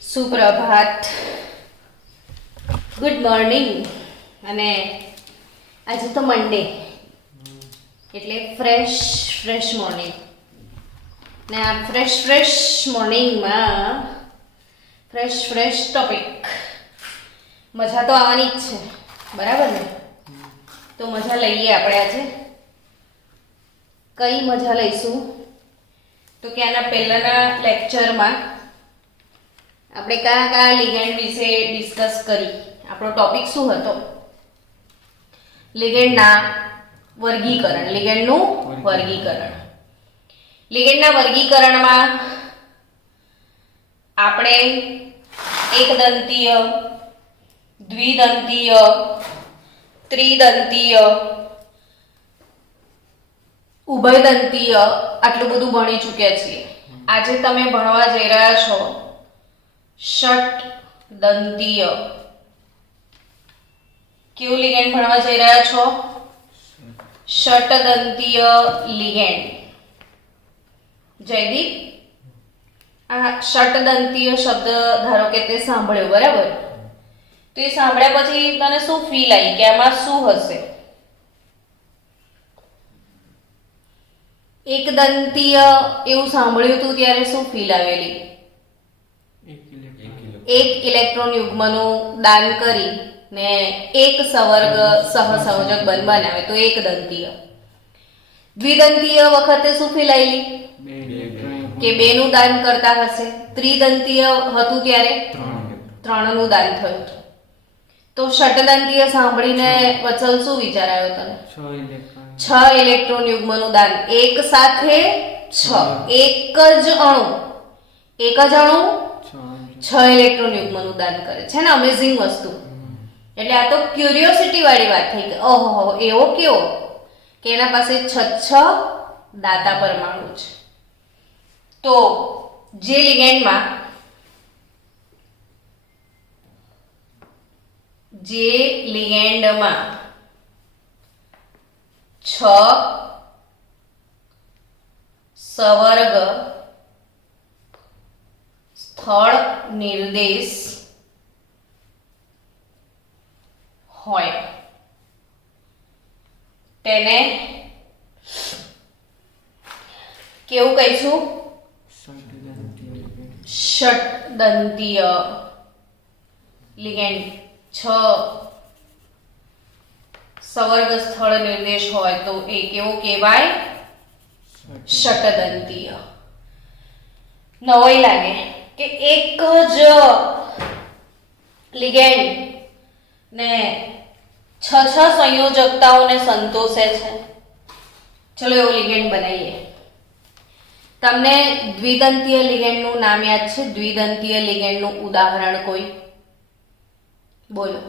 સુપ્રભાત, good morning. અને આજે તો મંડે એટલે ફ્રેશ મોર્નિંગ. ને આ ફ્રેશ મોર્નિંગમાં ફ્રેશ ટોપિક મજા તો આવવાની જ છે, બરાબર ને? તો મજા લઈએ આપણે આજે. કઈ મજા લઈશું તો કે આના પહેલાના લેક્ચરમાં આપણે કયા લિગેન્ડ વિશે ડિસ્કસ કરી. આપણો ટોપિક શું હતો? લિગેન્ડના વર્ગીકરણ. લિગેન્ડનું વર્ગીકરણ. લિગેન્ડના વર્ગીકરણમાં આપણે એકદંતીય, દ્વિદંતીય, ત્રિદંતીય, ઉભયદંતીય આટલું બધું ભણી ચૂક્યા છીએ. આજે તમે ભણવા જઈ રહ્યા છો ષટદંતીય. કેવું લિગેન્ડ ભણવા જઈ રહ્યા છો? ષટદંતીય લિગેન્ડ. જયદીપ, આ ષટદંતીય શબ્દ ધારો કે તે સાંભળ્યો, બરાબર? તો એ સાંભળ્યા પછી તને શું ફીલ આવી કે આમાં શું હશે? એકદંતીય એવું સાંભળ્યું હતું ત્યારે શું ફીલ આવેલી? એક ઇલેક્ટ્રોન યુગ્મનું દાન કરી ને એક સવર્ગ સહસંયોજક બંધ બનાવે તો એકદંતીય. દ્વિદંતીય વખતે શું ફીલ આવેલી? કે બે નું દાન કરતા હશે. ત્રિદંતીય હતું ત્યારે ત્રણ નું દાન થયું. તો ષટદંતીય સાંભળીને વત્સલ શું વિચાર આવ્યો તને? 6 ઇલેક્ટ્રોન યુગ્મનું દાન એક સાથે 6. એક જ અણુ 6 ઇલેક્ટ્રોન યુગ્મનું દાન કરે છે ને. અમેઝિંગ વસ્તુ. એટલે આ તો ક્યુરિયોસિટી વાળી વાત થઈ કે ઓહો, એવો કેવો કે એના પાસે 6 દાતા પરમાણુ છે. તો જે લિગેન્ડમાં છ સવર્ગ સ્થળ નિર્દેશ હોય તેને કેવું કહીશું? ષટદંતીય લિગેન્ડ. 6 સવર્ગ સ્થળ નિર્દેશ હોય તો એ કેવો કહેવાય? ષટદંતીય. નવાઈ લાગે કે એક જ લિગેન્ડ ને 6 સંયોજકતાઓને સંતોષે છે. ચલો એવો લિગેન્ડ બનાવીએ. તમને દ્વિદંતીય લિગેન્ડનું નામ યાદ છે? દ્વિદંતીય લિગેન્ડનું ઉદાહરણ કોઈ બોલો?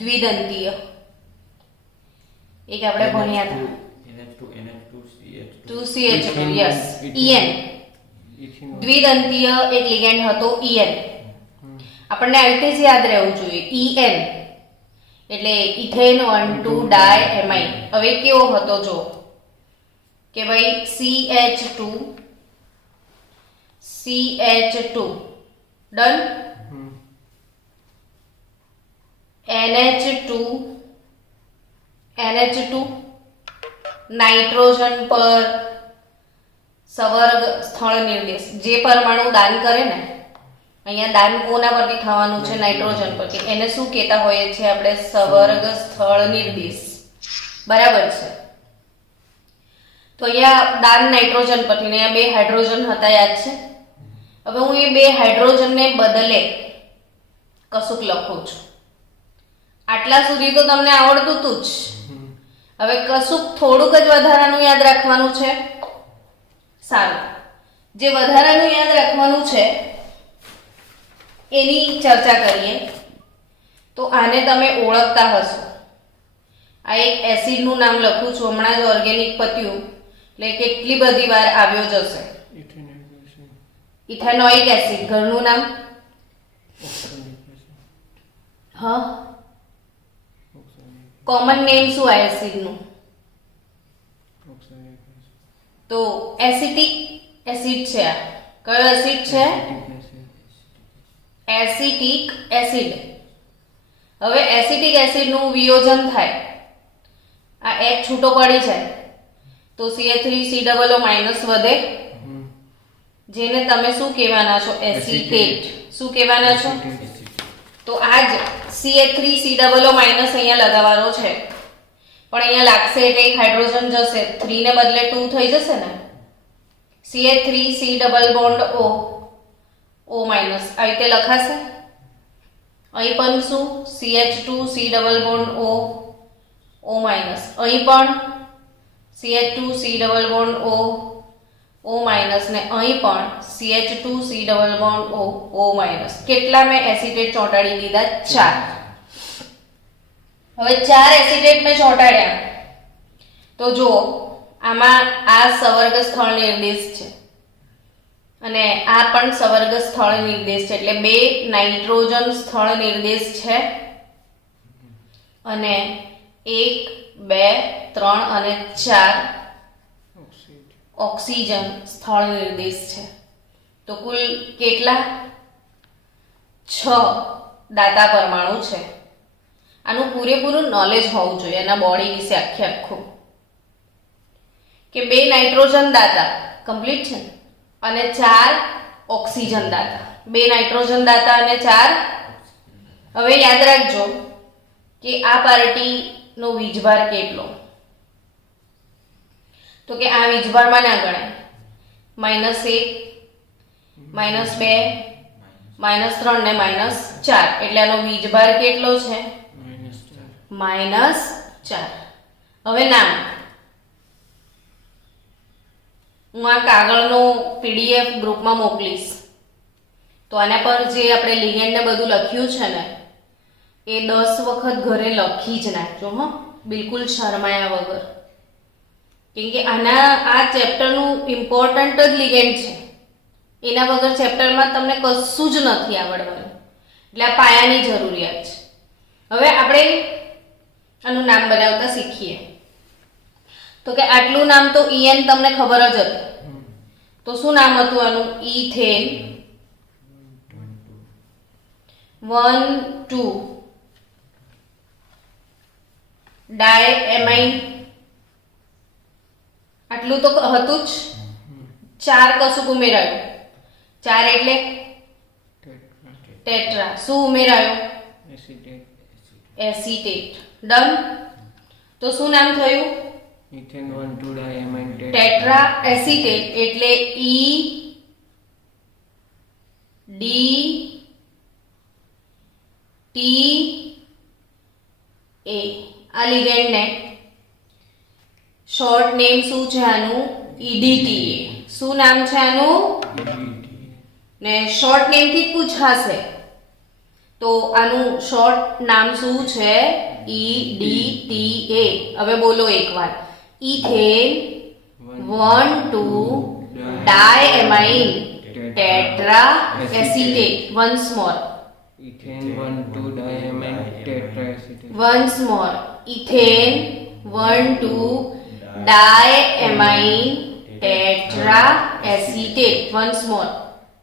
દ્વિદંતીય એક આપણે ભણ્યા હતા. NH2CH2 yes, EN. દ્વિદંતીય એક લિગેન્ડ હતો EN. આપણને આવી રીતે જ યાદ રહેવું જોઈએ. EN એટલે ઇથેન 1,2 ડાયએમાઇન. હવે કેવો હતો જો કે ભાઈ CH2 ડન, NH2 નાઇટ્રોજન પર સવર્ગ સ્થળ નિર્દેશ. જે પરમાણુ દાન કરે ને, અહીંયા દાન કોના પરથી થવાનું છે? નાઇટ્રોજન પરથી. એને શું કહેતા હોઈએ છીએ આપણે? સવર્ગ સ્થળ નિર્દેશ. બરાબર છે. તો અહીંયા દાન નાઇટ્રોજન પરથી ને અહીંયા 2 હાઇડ્રોજન હતા, યાદ છે? હવે હું એ 2 હાઇડ્રોજનને બદલે કશુંક લખું છું. આટલા સુધી તો તમને આવડતું હતું જ. હવે કશુંક થોડુંક જ વધારાનું યાદ રાખવાનું છે. સારું, જે વધારાનું યાદ રાખવાનું છે એની ચર્ચા કરીએ. તો આને તમે ઓળખતા હશો. આ એક એસિડનું નામ લખું છું, હમણાં જ ઓર્ગેનિક પત્યું એટલે કેટલી બધી વાર આવ્યો જ હશે. Ethanoic acid. ઘરનું નામ? હા, કોમન નેમ શું આ એસિડનું? તો એસિટિક એસિડ છે આ. કયો એસિડ છે? Acetic acid. હવે એસિટિક એસિડનું વિયોજન થાય, આ H છૂટો પડી જાય તો CH3COO માઇનસ વધે, જેને તમે શું કહેવાના છો? એસિટેટ. શું કહેવાના છો? તો આ જ CH3COO માઇનસ અહીંયા લગાવવાનો છે, પણ અહીંયા લાગશે એટલે એક હાઇડ્રોજન જશે, 3 ને બદલે 2 થઈ જશે ને. CH3C double bond O minus આ રીતે લખાશે. અહીં પણ શું? CH2C double bond O minus. અહીં પણ CH2C double bond O minus ને અહીં પણ CH2C double bond O minus. કેટલા મેં એસિટેટ ચોંટાડી દીધા? 4. હવે 4 એસિટેટ મેં ચોંટાડ્યા તો જુઓ આમાં આ સવર્ગ સ્થળ નિર્દેશ છે અને આ પણ સવર્ગ સ્થળ નિર્દેશ છે, એટલે 2 નાઇટ્રોજન સ્થળ નિર્દેશ છે અને 1 2 3 અને 4 ઓક્સિજન સ્થળ નિર્દેશ છે. તો કુલ કેટલા? 6 દાતા પરમાણુ છે. આનું પૂરેપૂરું નોલેજ હોવું જોઈએ એના બોડી વિશે આખું, કે 2 નાઇટ્રોજન દાતા કમ્પ્લીટ છે અને 4 ઓક્સિજન દાતા. 2 નાઇટ્રોજન દાતા અને 4. હવે યાદ રાખજો કે આ પાર્ટીનો વીજભાર કેટલો, તો કે આ વીજભારમાં ના ગણાય. -1 -2 -3 ને -4 એટલે આનો વીજભાર કેટલો છે? -4. હવે નામ હું આ કાગળનો PDF ગ્રુપમાં મોકલીશ, તો આના પર જે આપણે લિગેન્ડ ને બધું લખ્યું છે ને એ 10 વખત ઘરે લખી જ નાખજો હો, બિલકુલ શરમાયા વગર, કેમ કે આ ચેપ્ટરનું ઇમ્પોર્ટન્ટ જ લિગેન્ડ છે. એના વગર ચેપ્ટરમાં તમને કશું જ નથી આવડવાનું, એટલે આ પાયાની જરૂરિયાત છે. હવે આપણે આનું નામ બનાવતા શીખીએ. તો કે આટલું નામ તો EN તમને ખબર જ હતું, તો શું નામ હતું આનું? ઇથેન 1,2 ડાયએમાઇન. આટલું તો હતું જ. 4 કશું ઉમેરાયું? 4 એટલે ટેટ્રા. શું ઉમેરાયું? એસિટેટ. ડન. તો શું નામ થયું? ઇથેન 1,2 ડાયમાઇન ટેટ્રા એસિટેટ એટલે EDTA. આ લિગેન્ડ ને શોર્ટ નેમ શું છે આનું? EDTA. શું નામ છે આનું? ને શોર્ટ નેમ થી પૂછાશે તો આનું શોર્ટ નામ શું છે? EDTA. હવે બોલો એકવાર. Ethane 1,2 diamine tetra acetate. Once more. Ethane 1,2 diamine tetra acetate. Once more. Ethane 1,2 diamine tetra acetate. Once more.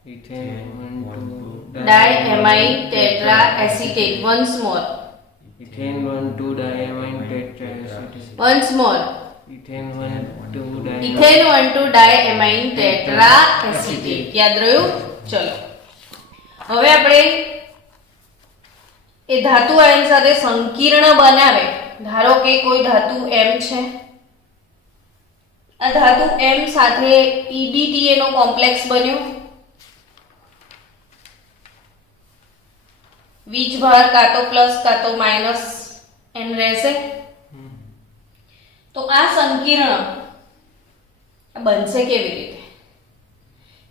Ethane 1,2 diamine tetra acetate. Once more. Ethane 1,2 diamine tetra acetate. Once more. Ethane 1,2 ethane 1,2 diamine tetra acetate. યાદ રહ્યું? ચલો હવે આપણે એ ધાતુ ion સાથે સંકીર્ણ બનાવે. ધારો કે કોઈ ધાતુ M છે, આ ધાતુ M સાથે EDTA નો કોમ્પ્લેક્સ બન્યો. વીજભાર કાં તો પ્લસ કાં તો માઇનસ n રહેશે. તો આ સંકીર્ણ બનશે કેવી રીતે?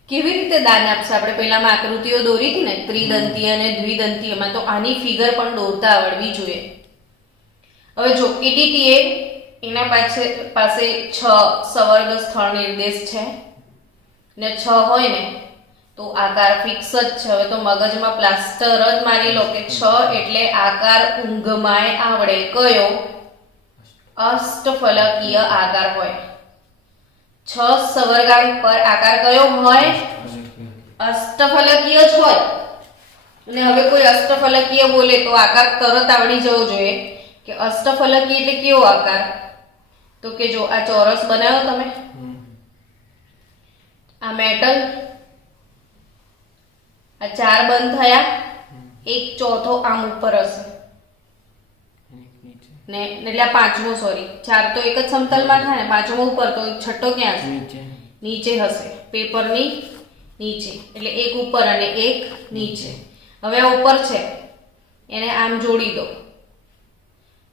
કેવી રીતે દાન આપશે? આપણે પહેલામાં આકૃતિઓ દોરી હતી ને, ત્રિદંતીય અને દ્વિદંતીય, એમાં તો આની ફિગર પણ દોરતા આવડવી જોઈએ. હવે જો EDTA એના પાસે 6 સવર્ગ સ્થળ નિર્દેશ છે ને 6 હોય ને તો આકાર ફિક્સ જ છે. હવે તો મગજમાં પ્લાસ્ટર જ મારી લો કે 6 એટલે આકાર ઊંઘમાંય આવડે. કયો? અષ્ટફલકીય આકાર હોય. 6 સવર્ગાંક પર આકાર કયો હોય? અષ્ટફલકીય જ હોય અને હવે કોઈ અષ્ટફલકીય બોલે તો આકાર તરત આવડી જવો જોઈએ કે અષ્ટફલકીય એટલે કેવો આકાર. તો કે જો આ ચોરસ બનાવ્યો તમે, આ મેટલ, આ 4 બંધ થયા, એક ચોથો આમ ઉપર હશે ને એટલે આ પાંચમો, સોરી 4 તો એક જ સમતલમાં થાય ને, પાંચમો ઉપર, તો છઠ્ઠો ક્યાં છે? નીચે હશે, પેપરની નીચે. એટલે એક ઉપર અને એક નીચે. હવે આ ઉપર છે એને આમ જોડી દો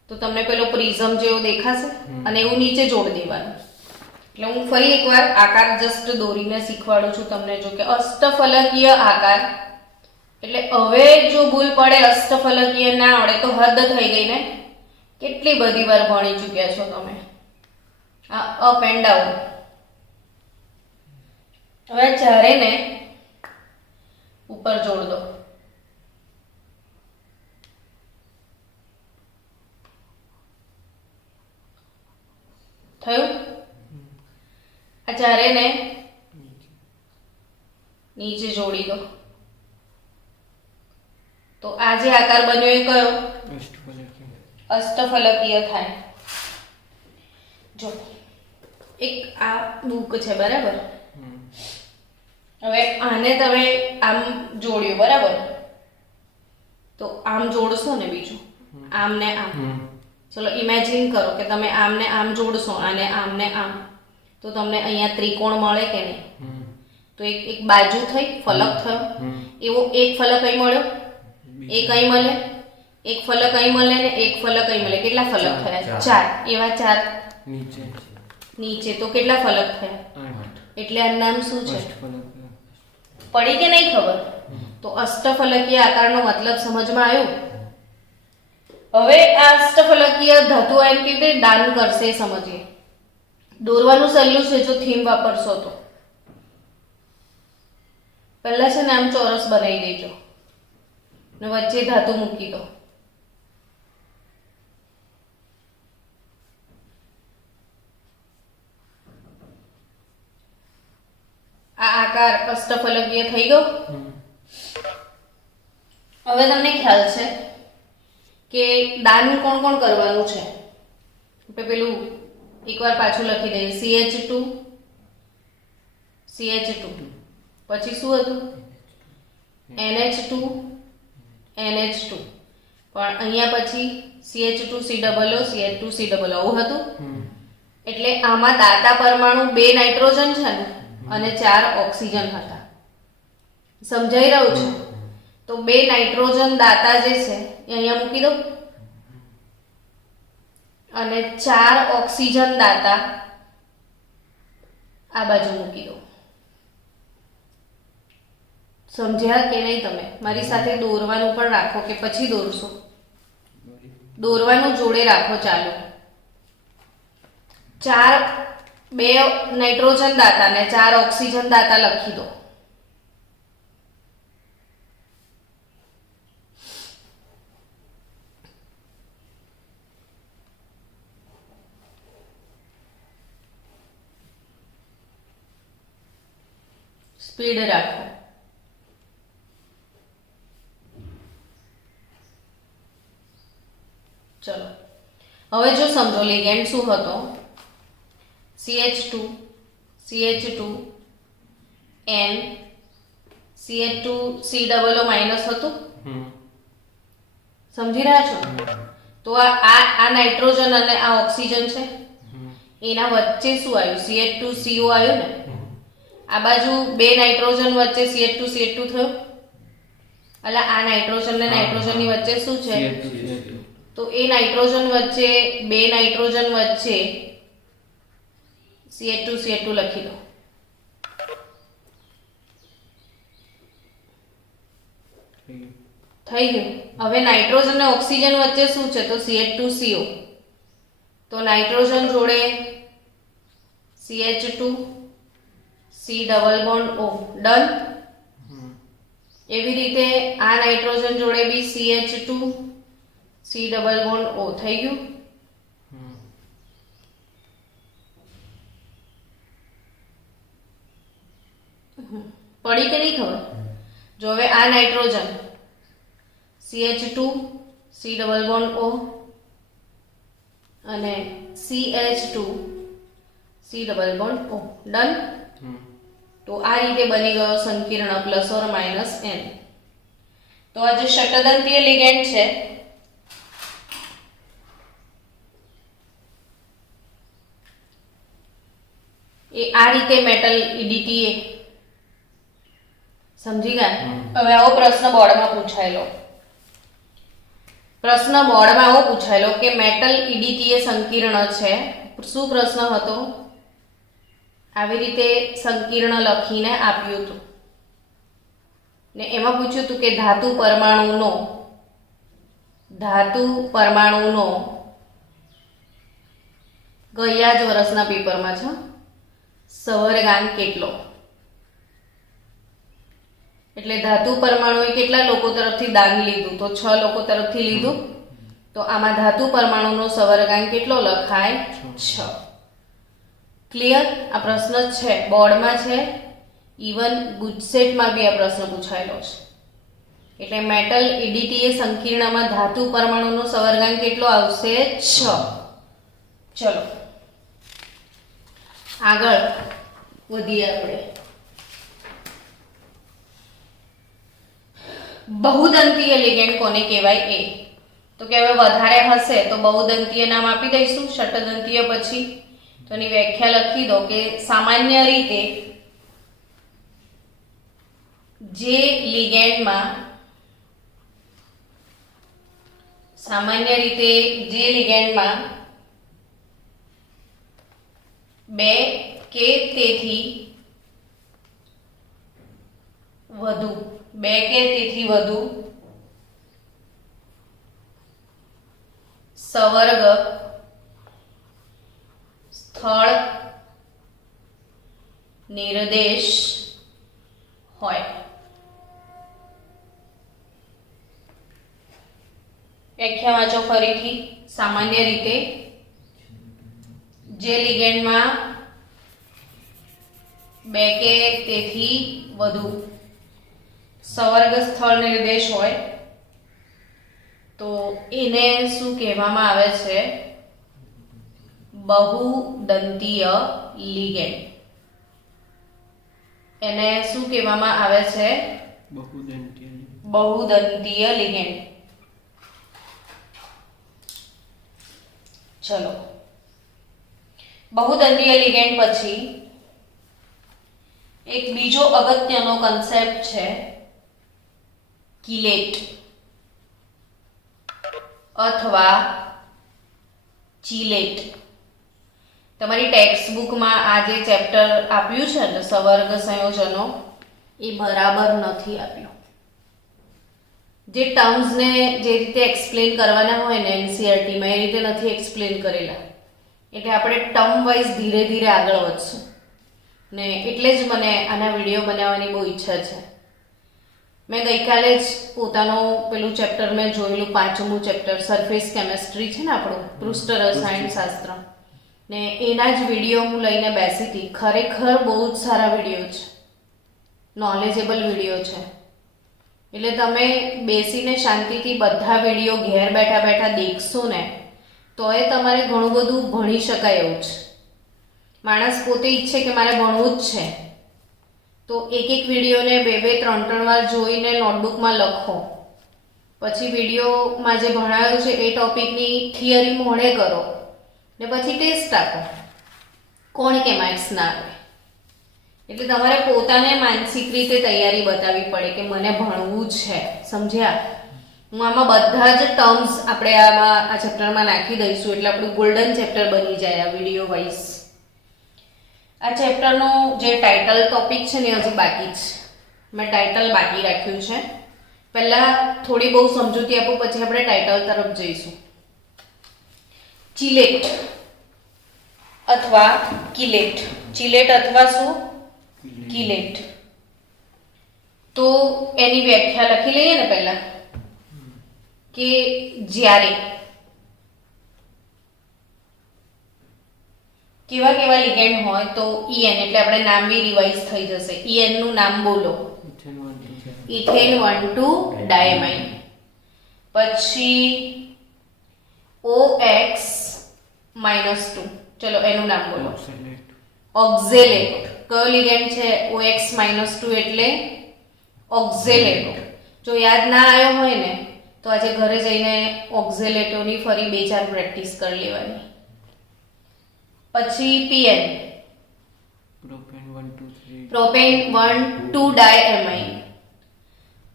તો તમને પેલો પ્રિઝમ જેવો દેખાશે અને એવું નીચે જોડી દેવાનું. એટલે હું ફરી એકવાર આકાર જસ્ટ દોરીને શીખવાડું છું તમને. જો કે અષ્ટફલકીય આકાર એટલે હવે જો ભૂલ પડે, અષ્ટફલકીય ના આવડે તો હદ થઈ ગઈ ને. કેટલી બધી વાર ભણી ચૂક્યા છો તમે આ અપ એન્ડ ડાઉન. હવે ચારે ને ઉપર જોડ દો. થયું? આ ચારે ને નીચે જોડી દો. તો આ જે આકાર બન્યો એ કયો? અષ્ટફલકીય થાય. જો એક આ બુક છે, બરાબર? હવે આને તમે આમ જોડ્યું, બરાબર? તો આમ જોડશો ને, બીજું આમ ને આમ. ચલો ઇમેજિન કરો કે તમે આમ ને આમ જોડશો અને આમ ને આમ, તો તમને અહીંયા ત્રિકોણ મળે કે નહીં? તો એક બાજુ થઈ, ફલક થયો. એવો એક ફલક અહીં મળ્યો, એક અહીં મળે, એક ફલક અહીં મળે ને એક ફલક અહીં મળે. કેટલા ફલક થયા? 4. એવા 4 નીચે, તો કેટલા ફલક થયા? 8. એટલે આ નામ શું છે? પડી કે નહીં ખબર? તો અષ્ટફલકીય આકારનો મતલબ સમજમાં આવ્યો? હવે આ અષ્ટફલકીય ધાતુ એમ કેવી રીતે દાન કરશે એ સમજીએ. દોરવાનું સહેલું છે જો થીમ વાપરશો તો. પહેલા છે ને આમ ચોરસ બનાવી દેજો ને વચ્ચે ધાતુ મૂકી દો. આ આકાર અષ્ટફલકીય થઈ ગયો. હવે તમને ખ્યાલ છે કે દાન કોણ કોણ કરવાનું છે? આપણે પેલું એકવાર પાછું લખી દઈએ. CH2 પછી શું હતું? NH2 પણ અહીંયા પછી CH2COO CH2COO આવું હતું. એટલે આમાં દાતા પરમાણુ 2 નાઇટ્રોજન છે ને અને 4 ઓક્સિજન હતા. સમજાઈ રહ્યું છે? તો 2 નાઇટ્રોજન દાતા જે છે એ અહીંયા મૂકી દો અને 4 ઓક્સિજન દાતા આ બાજુ મૂકી દો. સમજ્યા કે નહીં તમે? મારી સાથે દોરવાનું પણ રાખો કે પછી દોરશો? દોરવાનું જોડે રાખો. ચાલો 2 નાઇટ્રોજન દાતા ને 4 ઓક્સિજન દાતા લખી દો. સ્પીડ રાખો. ચલો હવે જો સમજો લિગેન્ડ શું હતો? CH2 N CH2COO માઇનસ હતું. સમજી રહ્યા છો? તો આ નાઇટ્રોજન અને આ ઓક્સિજન છે, એના વચ્ચે શું આવ્યું? CH2CO આવ્યું ને. આ બાજુ 2 નાઇટ્રોજન વચ્ચે CH2 થયું. એટલે આ નાઇટ્રોજન ને નાઇટ્રોજન ની વચ્ચે શું છે? તો એ નાઇટ્રોજન વચ્ચે 2 નાઇટ્રોજન વચ્ચે CH2 લખી દો. થઈ ગયું. હવે નાઇટ્રોજન અને ઓક્સિજન વચ્ચે શું છે? તો CH2CO. તો નાઇટ્રોજન જોડે CH2 C double bond O. Done. એવી રીતે આ નાઇટ્રોજન જોડે બી CH2 C double bond O. થઈ ગયું. પડી કે નહીં ખબર? જો હવે આ nitrogen CH2 C double bond O અને CH2 C double bond O, done. તો આ રીતે બની ગયો સંકીર્ણ પ્લસ ઓર માઇનસ N. તો આ જે ષટદંતીય લિગેન્ડ છે એ આ રીતે મેટલ EDTA, સમજી ગયા? હવે આવો પ્રશ્ન બોર્ડમાં પૂછાયેલો, કે મેટલ EDTA સંકીર્ણ છે. શું પ્રશ્ન હતો? આવી રીતે સંકીર્ણ લખીને આપ્યું હતું ને એમાં પૂછ્યું હતું કે ધાતુ પરમાણુનો ગયા જ વર્ષના પેપરમાં છે સવર્ગાંક કેટલો. એટલે ધાતુ પરમાણુએ કેટલા લોકો તરફથી દાન લીધું? તો 6 લોકો તરફથી લીધું. તો આમાં ધાતુ પરમાણુનો સવર્ગાંક કેટલો લખાય? 6. ક્લિયર? આ પ્રશ્ન છે, બોર્ડમાં છે, ઇવન ગુજસેટમાં બી આ પ્રશ્ન પૂછાયેલો છે. એટલે મેટલ EDTA સંકીર્ણમાં ધાતુ પરમાણુનો સવર્ગાંક કેટલો આવશે? 6. ચલો આગળ વધીએ આપણે. બહુદંતીય લિગેન્ડ કોને કહેવાય? એ તો કે હવે વધારે હશે તો બહુદંતીય નામ આપી દઈશું, ષટદંતીય પછી. તો એની વ્યાખ્યા લખી દો કે સામાન્ય રીતે જે લિગેન્ડમાં 2 કે તેથી વધુ સવર્ગ સ્થળ નિર્દેશ હોય. વ્યાખ્યા વાંચો ફરીથી. સામાન્ય રીતે જે લિગેન્ડમાં 2 કે તેથી વધુ સવર્ગ સ્થળ નિર્દેશ હોય તો એને શું કહેવામાં આવે છે? બહુદંતીય લિગેન્ડ. એને શું કહેવામાં આવે છે? બહુદંતીય લિગેન્ડ. ચલો, બહુદંતીય લિગેન્ડ પછી એક બીજો અગત્યનો કન્સેપ્ટ છે કિલેટ અથવા ચિલેટ. તમારી ટેક્સ્ટ બુકમાં આ જે ચેપ્ટર આપ્યું છે ને સવર્ગ સંયોજનો, એ બરાબર નથી આપ્યું. જે ટર્મ્સને જે રીતે એક્સપ્લેન કરવાના હોય ને NCERTમાં એ રીતે નથી એક્સપ્લેન કરેલા. એટલે આપણે ટર્મ વાઇઝ ધીરે ધીરે આગળ વધશું ને એટલે જ મને આના વિડીયો બનાવવાની બહુ ઈચ્છા છે. મેં ગઈકાલે જ પોતાનું પેલું ચેપ્ટર મેં જોયેલું, 5મું ચેપ્ટર સરફેસ કેમેસ્ટ્રી છે ને આપણું, પૃષ્ઠ રસાયણશાસ્ત્ર, ને એના જ વિડીયો હું લઈને બેસી હતી. ખરેખર બહુ જ સારા વિડીયો છે, નોલેજેબલ વિડીયો છે. એટલે તમે બેસીને શાંતિથી બધા વિડીયો ઘેર બેઠા બેઠા દેખશો ને તો એ તમારે ઘણું બધું ભણી શકાય એવું છે. માણસ પોતે ઈચ્છે કે મારે ભણવું જ છે તો એક વિડીયોને 2-3 વાર જોઈને નોટબુકમાં લખો, પછી વિડીયોમાં જે ભણાવ્યું છે એ ટોપિકની થિયરી મોઢે કરો ને પછી ટેસ્ટ આપો. કોણ કે માર્ક્સ ના આવે? એટલે તમારે પોતાને માનસિક રીતે તૈયારી બતાવવી પડે કે મને ભણવું છે. સમજ્યા? હું આમાં બધા જ ટર્મ્સ આપણે આ ચેપ્ટરમાં નાખી દઈશું એટલે આપણું ગોલ્ડન ચેપ્ટર બની જાય આ વિડીયો વાઇઝ. આ ચેપ્ટરનો જે ટાઇટલ ટોપિક છે ને હજી બાકી છે, મેં ટાઇટલ બાકી રાખ્યું છે. પહેલાં થોડી બહુ સમજૂતી આપું, પછી આપણે ટાઇટલ તરફ જઈશું. ચિલેટ અથવા કિલેટ. ચિલેટ અથવા શું? કિલેટ. તો એની વ્યાખ્યા લખી લઈએ ને પહેલા કે જ્યારે કેવા કેવા લિગેન્ડ હોય તો EN એટલે આપણે નામ બી રિવાઇઝ થઈ જશે. EN નું નામ બોલો. ઇથેન 1,2 ડાયમાઇન. પછી OX -2, ચલો એનું નામ બોલો. ઓક્ઝેલેટ. કયો લિગેન્ડ છે? OX -2 એટલે ઓક્ઝેલેટ. જો યાદ ના આવ્યો હોય ને તો આજે ઘરે જઈને ઓક્ઝેલેટોની ફરી 2-4 પ્રેક્ટિસ કરી લેવાની. પછી PN પ્રોપેન 1,2 ડાયએમાઇન.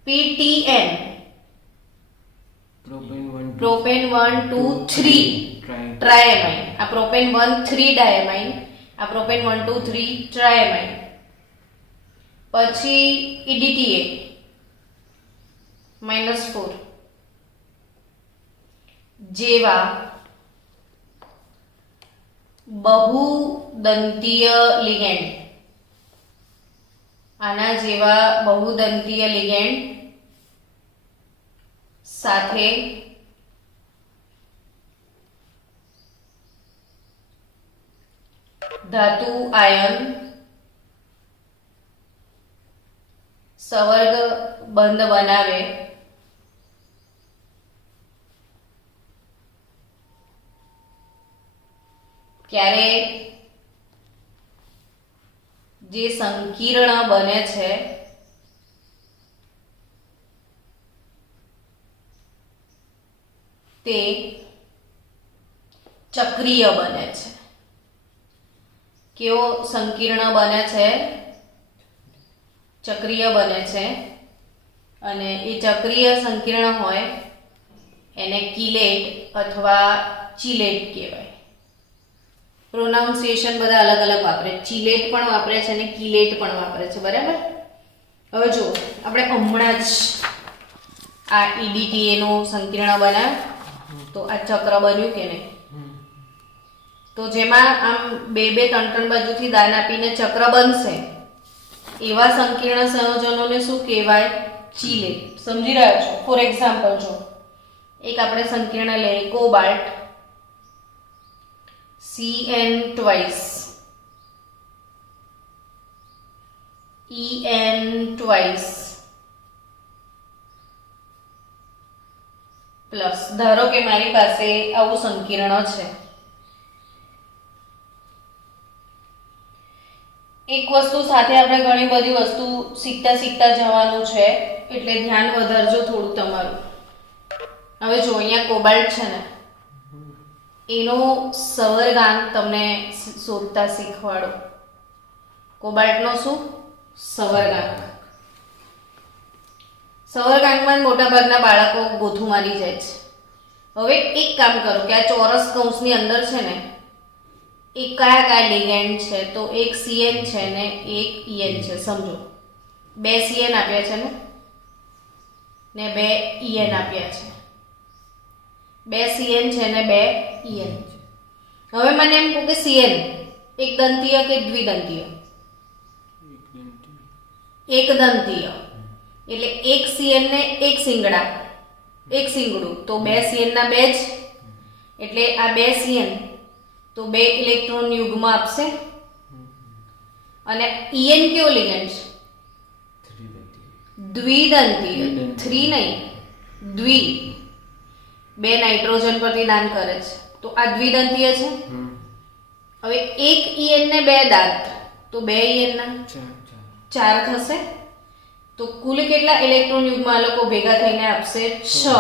PTN propane 1,2 3 ટ્રાયએમાઇન. આ પ્રોપેન 1,3 ડાયએમાઇન, આ પ્રોપેન 1,2 3 ટ્રાયએમાઇન. પછી EDTA -4 જેવા બહુદંતીય લિગેન્ડ, આના જેવા બહુદંતીય લિગેન્ડ સાથે ધાતુ આયન સંવર્ગ બંધ બનાવે ત્યારે જે સંકીર્ણ બને છે તે ચક્રીય બને છે. કેવો સંકીર્ણ બને છે? ચક્રીય બને છે. અને એ ચક્રીય સંકીર્ણ હોય એને કિલેટ અથવા ચિલેટ કહેવાય. પ્રોનાઉન્સિએશન બધા અલગ અલગ વાપરે. ચિલેટ પણ વાપરે છે અને કિલેટ પણ વાપરે છે. બરાબર. હવે જો આપણે હમણાં જ આ EDTA નું સંકીર્ણ બનાવ્યું તો આ ચક્ર બન્યું કે નહીં? તો જેમાં આમ 2-3 બાજુથી દાન આપીને ચક્ર બનશે એવા સંકીર્ણ સંયોજનોને શું કહેવાય? ચિલેટ. સમજી રહ્યા છો? ફોર એક્ઝામ્પલ જો એક આપણે સંકીર્ણ લઈએ cobalt CN twice EN twice plus. ધારો કે મારી પાસે આવું સંકીર્ણ છે. એક વસ્તુ સાથે આપણે ઘણી બધી વસ્તુ શીખતા જવાનું છે એટલે ધ્યાન વધારજો થોડું તમારું. હવે જો અહીંયા કોબાલ્ટ છે ને એનો સંવર્ગાંક તમને શોધતા શીખવાડો. કોબાલ્ટનો શું સંવર્ગાંક? સંવર્ગાંકમાં મોટાભાગના બાળકો ગોથું મારી જાય છે. હવે એક કામ કરો કે આ ચોરસ કૌંસની અંદર છે ને એ કયા લિગેન્ડ છે? તો એક CN છે ને એક EN છે. સમજો 2 CN આપ્યા છે ને 2 EN આપ્યા છે. 2 CN છે ને 2 EN. હવે મને એમ કહો કે CN એક દંતીય કે દ્વિદંતીય? એક દંતીય. એટલે એક CN ને એક શિંગડા, એક શિંગડું, તો 2 CN ના 2 જ. એટલે આ 2 CN તો 2 ઇલેક્ટ્રોન યુગ્મ આપશે. અને EN કેવો લિગેન્ડ છે? દ્વિદંતીય. 3 નહીં, દ્વિ. 2 નાઇટ્રોજન પરથી દાન કરે છે તો આ દ્વિદંતીય છે. હવે એક EN ને 2 દાંત તો 2 EN ના 4 થશે. તો કુલ કેટલા ઇલેક્ટ્રોન યુગ્મ આ લોકો ભેગા થઈને આપશે? 6.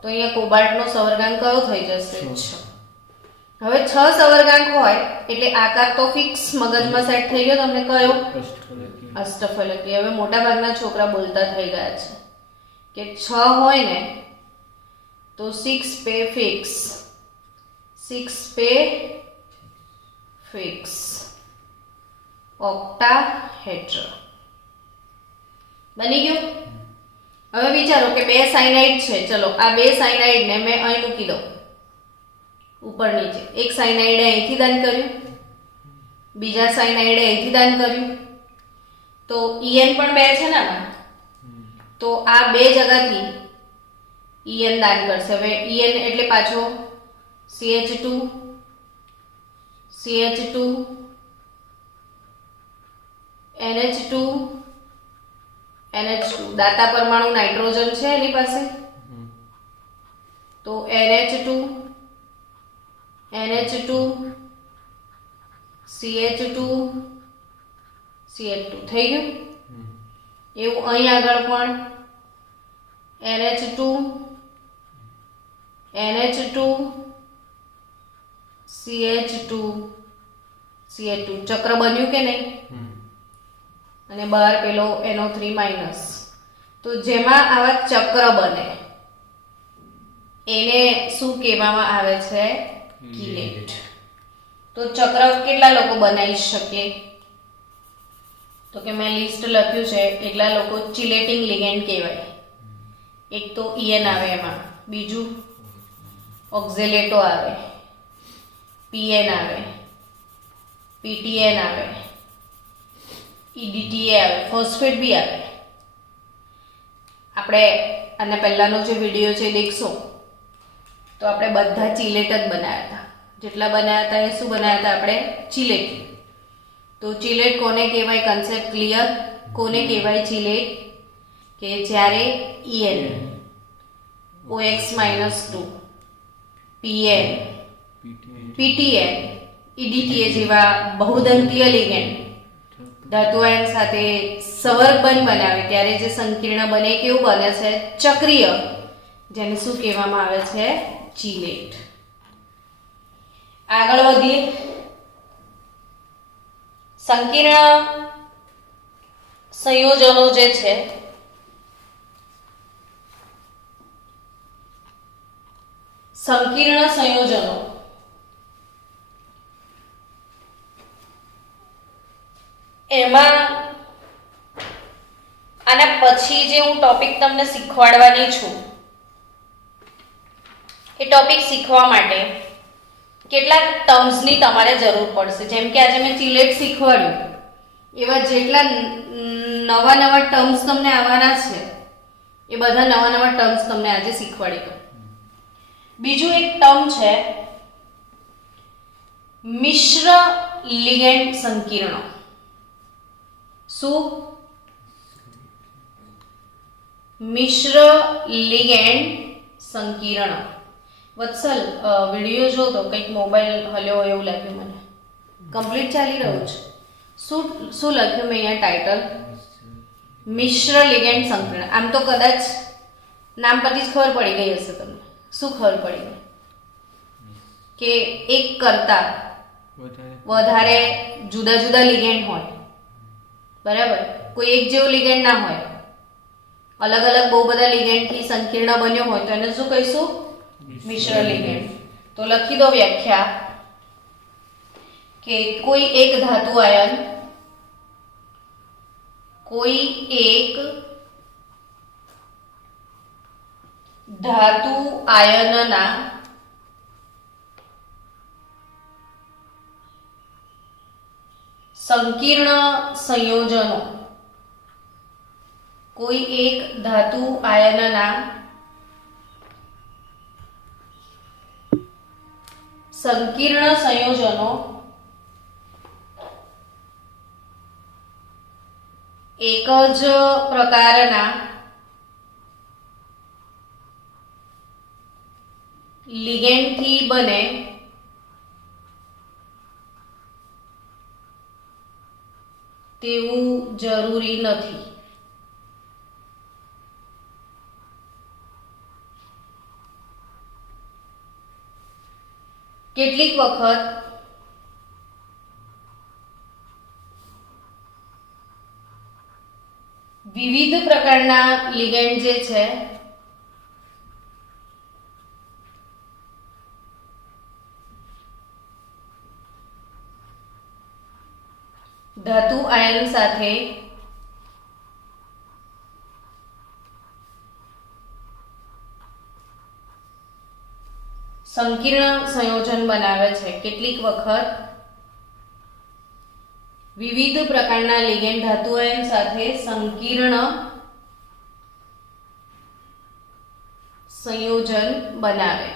તો અહીંયા કોબાલ્ટનો સંવર્ગાંક કયો થઈ જશે? 6. હવે 6 સંવર્ગાંક હોય એટલે આકાર તો ફિક્સ મગજમાં સેટ થઈ ગયો. તમને કયો? અષ્ટફલકી. હવે મોટા ભાગના છોકરા બોલતા થઈ ગયા છે કે 6 હોય ને તો 6 પે ફિક્સ, 6 પે ફિક્સ, ઓક્ટાહેડ્રા. બની ગયું. હવે વિચારો કે 2 સાયનાઇડ છે. ચલો આ 2 સાયનાઇડ ને મેં અહીં મૂકી દઉં ઉપર નીચે. એક સાયનાઇડે અહીંથી દાન કર્યું, બીજા સાયનાઇડે અહીંથી દાન કર્યું. તો EN પણ 2 છે ને આમાં. તો આ 2 જગ્યાથી EN દાન કરશે. હવે EN એટલે પાછો CH2 CH2 NH2 NH2 દાતા પરમાણુ નાઇટ્રોજન છે એની પાસે, તો NH2 NH2 CH2 CH2 થઈ ગયું. એવું અહીં આગળ પણ NH2 NH2 CH2 CH2 ચક્ર બન્યું કે નહીં, અને બહાર પેલો NO3 માઇનસ. તો જેમાં આવા ચક્ર બને એને શું કહેવામાં આવે છે? કિલેટ. તો ચક્ર કેટલા લોકો બનાવી શકે? તો કે મેં લિસ્ટ લખ્યું છે એટલા લોકો ચિલેટિંગ લિગેન્ડ કહેવાય. એક તો EN આવે એમાં, બીજું ઓક્ઝેલેટો આવે, PN આવે, PTN આવે, EDTA આવે, ફોસ્ફેટ બી આવે. આપણે આના પહેલાનો જે વિડીયો છે દેખશો તો આપણે બધા ચિલેટ જ બનાવ્યા હતા. જેટલા બનાવ્યા હતા એ શું બનાવ્યા હતા આપણે? ચિલેટ. તો ચિલેટ કોને કહેવાય? Concept clear? કોને કહેવાય ચિલેટ? કે જ્યારે EN OX-2 PN PTN EDTA જેવા બહુદંતીય લિગેન્ડ ધાતુ આયન સાથે સંવર્ગ બંધ બનાવે ત્યારે જે સંકીર્ણ બને કેવું બને છે? ચક્રીય, જેને શું કહેવામાં આવે છે? ચિલેટ. આગળ વધીએ. સંકીર્ણ સંયોજનો જે છે સંકીર્ણ સંયોજનો એમાં આના પછી જે હું ટોપિક તમને શીખવાડવાની છું એ ટોપિક શીખવા માટે કેટલાક ટર્મ્સની તમારે જરૂર પડશે. જેમ કે આજે મેં ચિલેટ શીખવાડ્યું એવા જેટલા નવા નવા ટર્મ્સ તમને આવવાના છે એ બધા નવા નવા ટર્મ્સ તમને આજે શીખવાડી દઉં. બીજું એક ટર્મ છે મિશ્ર લિગેન્ડ સંકીર્ણ. શું? મિશ્ર લિગેન્ડ સંકીર્ણ. વત્સલ વિડીયો જો તો કંઈક મોબાઈલ હલ્યો હોય એવું લાગ્યું મને. કમ્પ્લીટ ચાલી રહ્યું છે. શું શું લખ્યું મેં અહીંયા ટાઇટલ? મિશ્ર લિગેન્ડ સંકીર્ણ. આમ તો કદાચ નામ પરથી જ ખબર પડી ગઈ હશે તમને. શું ખબર પડી ગઈ? કે એક કરતા વધારે જુદા જુદા લિગેન્ડ હોય, બરાબર? કોઈ એક જેવું લિગેન્ડ ના હોય, અલગ અલગ બહુ બધા લિગેન્ડથી સંકીર્ણ બન્યો હોય તો એને શું કહીશું? મિશ્ર લિગેન્ડ. તો લખી દો વ્યાખ્યા કે કોઈ એક ધાતુ આયન આયનના સંકીર્ણ સંયોજનો, કોઈ એક ધાતુ આયનના સંકીર્ણ સંયોજનો એક જ પ્રકારના લિગેન્ડથી બને તેવું જરૂરી નથી. કેટલીક વખત વિવિધ પ્રકારના લિગેન્ડ જે છે ધાતુ આયન સાથે સંકીર્ણ સંયોજન બનાવે છે. કેટલીક વખત વિવિધ પ્રકારના લિગેન્ડ ધાતુ આયન સાથે સંકીર્ણ સંયોજન બનાવે.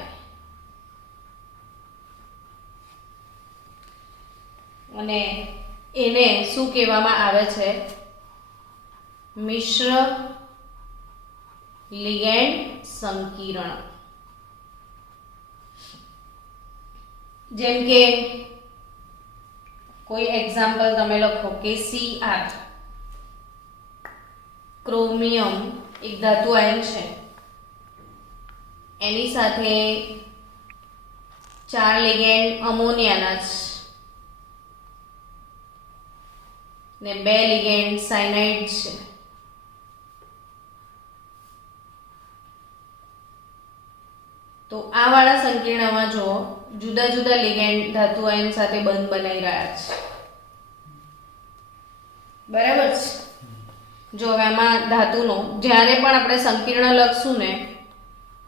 અને એને શું કહેવામાં આવે છે? મિશ્ર લિગેન્ડ સંકીર્ણ. જેમ કે કોઈ એક્ઝામ્પલ તમે લખો કે Cr ક્રોમિયમ એક ધાતુ આયન છે, એની સાથે 4 લિગેન્ડ અમોનિયાના છે ને 2 લિગેન્ડ સાયનાઇડ છે. તો આ વાળા સંકીર્ણમાં જો જુદા જુદા લિગેન્ડ ધાતુ આયન સાથે બંધ બનાવી રહ્યા છે. બરાબર છે? જો હવે આમાં ધાતુનો જ્યારે પણ આપણે સંકીર્ણ લખશું ને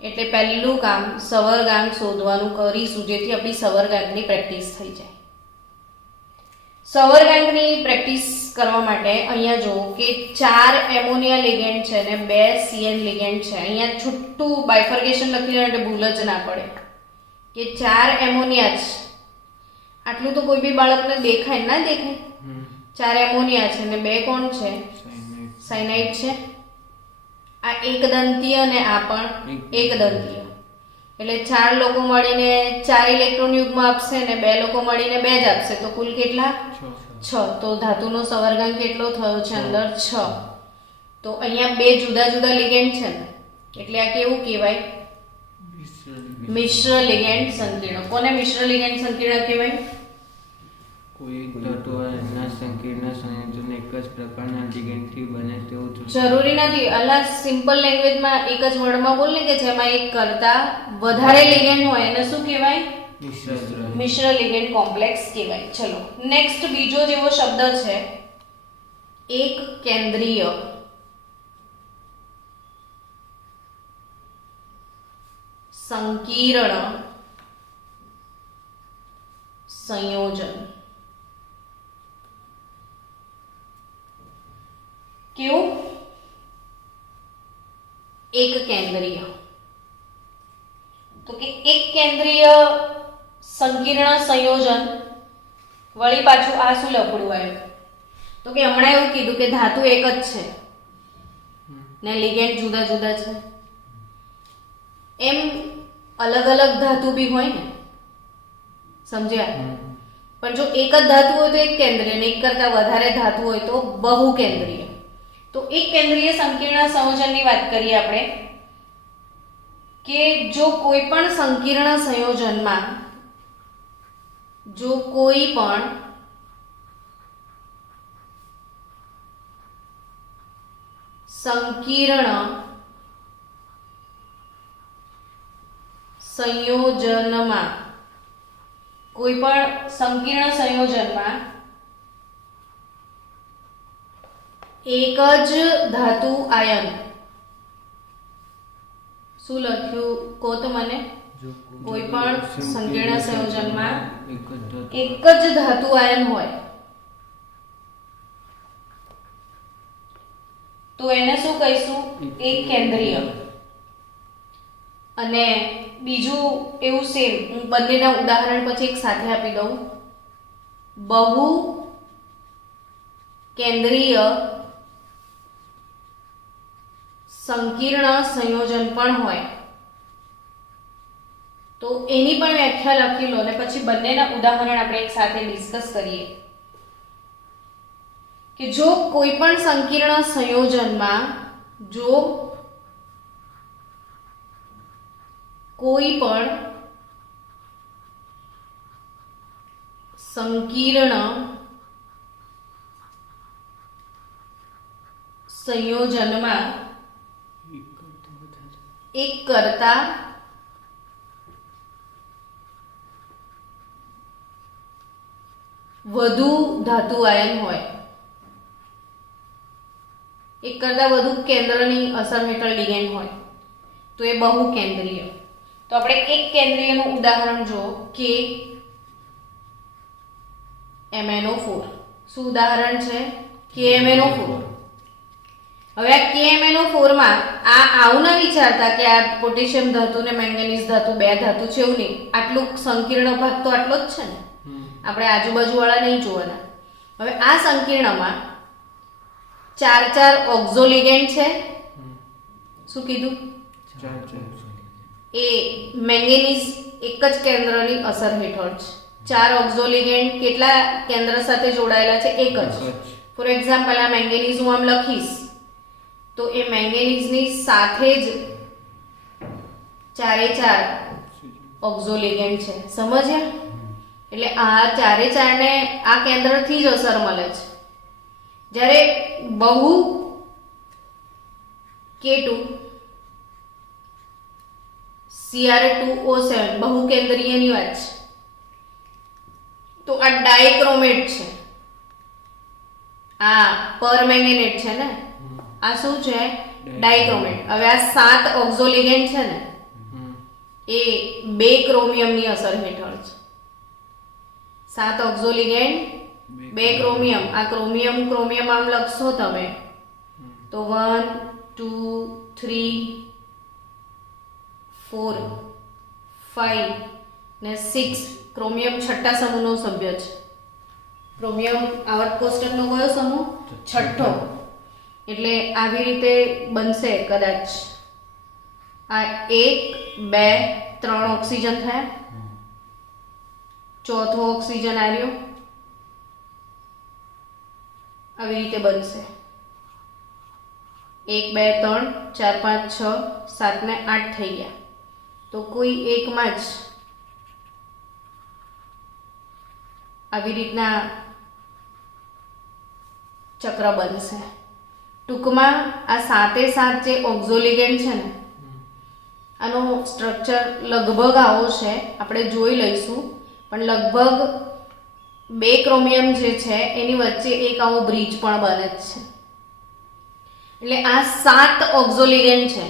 એટલે પહેલું કામ સવર્ગાંક શોધવાનું કરીશું, જેથી આપણી સવર્ગાંકની પ્રેક્ટિસ થઈ જાય. સવર્ગાંકની પ્રેક્ટિસ કરવા માટે અહીંયા જો કે 4 એમોનિયા લિગેન્ડ છે ને 2 CN લિગેન્ડ છે. અહીંયા છૂટું બાયફર્ગેશન લખી લેવાનું એટલે ભૂલ જ ના પડે કે 4 એમોનિયા છે. આટલું તો કોઈ બી બાળકને દેખાય ના દેખાય? 4 એમોનિયા છે ને 2 કોણ છે? સાયનાઇડ છે. આ એક દંતીય અને આ પણ એક દંતીય, એટલે 4 લોકો મળીને 4 ઇલેક્ટ્રોન યુગ્મ આપશે ને 2 લોકો મળીને 2 જ આપશે, તો કુલ કેટલા? 6. તો ધાતુનો સવર્ગાંક કેટલો થયો છે? અંદર 6. તો અહીંયા 2 જુદા જુદા લિગેન્ડ છે ને એટલે આ કેવું કહેવાય? મિશ્ર લિગેન્ડ સંકીર્ણ. કોને મિશ્ર લિગેન્ડ સંકીર્ણ કહેવાય? કોઈ એક ધાતુ આયનના સંકીર્ણ સંયોજન એક જ પ્રકારના લિગેન્ડથી બને તેવું જરૂરી નથી. અલા સિમ્પલ લેંગ્વેજમાં એક જ વર્ડમાં બોલ ને કે જેમાં એક કરતા વધારે લિગેન્ડ હોય એને શું કહેવાય? મિશ્ર લિગેન્ડ કોમ્પ્લેક્સ કહેવાય. ચલો નેક્સ્ટ બીજો જેવો શબ્દ છે એક કેન્દ્રીય. સંકીર્ણ સંયોજન. કેવું? એક કેન્દ્રીય. તો કે એક કેન્દ્રીય સંકીર્ણ સંયોજન વળી પાછું આ શું લખડું આવ્યું? તો કે હમણાં એવું કીધું કે ધાતુ એક જ છે ને લિગેન્ડ જુદા જુદા છે. એમ અલગ અલગ ધાતુ બી હોય ને, સમજ્યા? પણ જો એક જ ધાતુ હોય તો એક કેન્દ્રીય ને એક કરતા વધારે ધાતુ હોય તો બહુ કેન્દ્રીય. તો એક કેન્દ્રીય સંકીર્ણ સંયોજનની વાત કરીએ આપણે કે જો કોઈ પણ સંકીર્ણ સંયોજનમાં જો કોઈ પણ સંકીર્ણ સંયોજનમાં કોઈ પણ સંકીર્ણ સંયોજનમાં એક જ ધાતુ આયન, શું લખ્યું કહો તો મને? કોઈ પણ સંકીર્ણ સંયોજનમાં એક જ ધાતુ આયન હોય તો એને શું કહીશું? એક કેન્દ્રીય. અને બીજું એવું સેમ, હું બંનેના ઉદાહરણ પછી એક સાથે આપી દઉં. બહુ કેન્દ્રીય સંકીર્ણ સંયોજન પણ હોય તો એની પણ વ્યાખ્યા લખી લો અને પછી બંનેના ઉદાહરણ આપણે એક સાથે ડિસ્કસ કરીએ કે જો કોઈ પણ સંકીર્ણ સંયોજનમાં જો કોઈ પણ સંકીર્ણ સંયોજનમાં એક કરતા વધુ ધાતુ આયન હોય, એક કરતા વધુ કેન્દ્રની અસર હેઠળ લિગેન્ડ હોય તો એ બહુ કેન્દ્રીય. તો આપણે એક કેન્દ્રીયનું ઉદાહરણ જો કે MnO4. શું ઉદાહરણ છે? KMnO4. હવે આ KMnO4 માં આવું ના વિચારતા કે આ પોટેશિયમ ધાતુ ને મેંગેનીઝ ધાતુ બે ધાતુ છે, એવું નહીં. આટલું સંકીર્ણ ભાગ તો આટલો જ છે ને, આપણે આજુબાજુવાળા નહીં જોવાના. હવે આ સંકીર્ણમાં 4 ઓક્ઝોલિગેન્ટ છે. શું કીધું? 4 એ મેંગેનીઝ એક જ કેન્દ્રની અસર હેઠળ છે. 4 ઓક્ઝોલિગેન્ટ કેટલા કેન્દ્ર સાથે જોડાયેલા છે? એક જ. ફોર એક્ઝામ્પલ, આ મેંગેનીઝ હું આમ લખીશ તો એ મેંગેનીઝની સાથે જ 4 ઓક્ઝોલિગેન્ટ છે. સમજ્યા? એટલે આ 4 ને આ કેન્દ્રથી જ અસર મળે છે. જ્યારે બહુ K2 Cr2O7 બહુ કેન્દ્રીયની વાત છે. તો આ ડાયક્રોમેટ છે, આ પરમેંગેનેટ છે ને, આ શું છે? ડાયક્રોમેટ. હવે આ 7 ઓક્ઝોલિગેન્ટ છે ને એ 2 ક્રોમિયમની અસર હેઠળ છે. 7 ઓક્ઝોલિગેન્ટ 2 ક્રોમિયમ. આ ક્રોમિયમ આમ લખશો તમે તો 1 2 3 4 5 ને 6 ક્રોમિયમ છઠ્ઠા સમૂહનો સભ્ય છે. ક્રોમિયમ આવર્ત કોષ્ટકનો કયો સમૂહ? છઠ્ઠો. એટલે આવી રીતે બનશે કદાચ. આ 1 2 3 ઓક્સિજન થયા, ચોથો ઓક્સિજન આવ્યો, આવી રીતે બનશે. 1 2 3 4 5 6 7 ને 8 થઈ ગયા. તો કોઈ એકમાં જ આવી રીતના ચક્ર બનશે. ટૂંકમાં આ 7 જે ઓક્ઝોલિગેન્ટ છે ને આનો સ્ટ્રક્ચર લગભગ આવો છે, આપણે જોઈ લઈશું. પણ લગભગ 2 ક્રોમિયમ જે છે એની વચ્ચે એક આવો બ્રિજ પણ બને જ છે. એટલે આ 7 ઓક્ઝોલિગેન્ટ છે.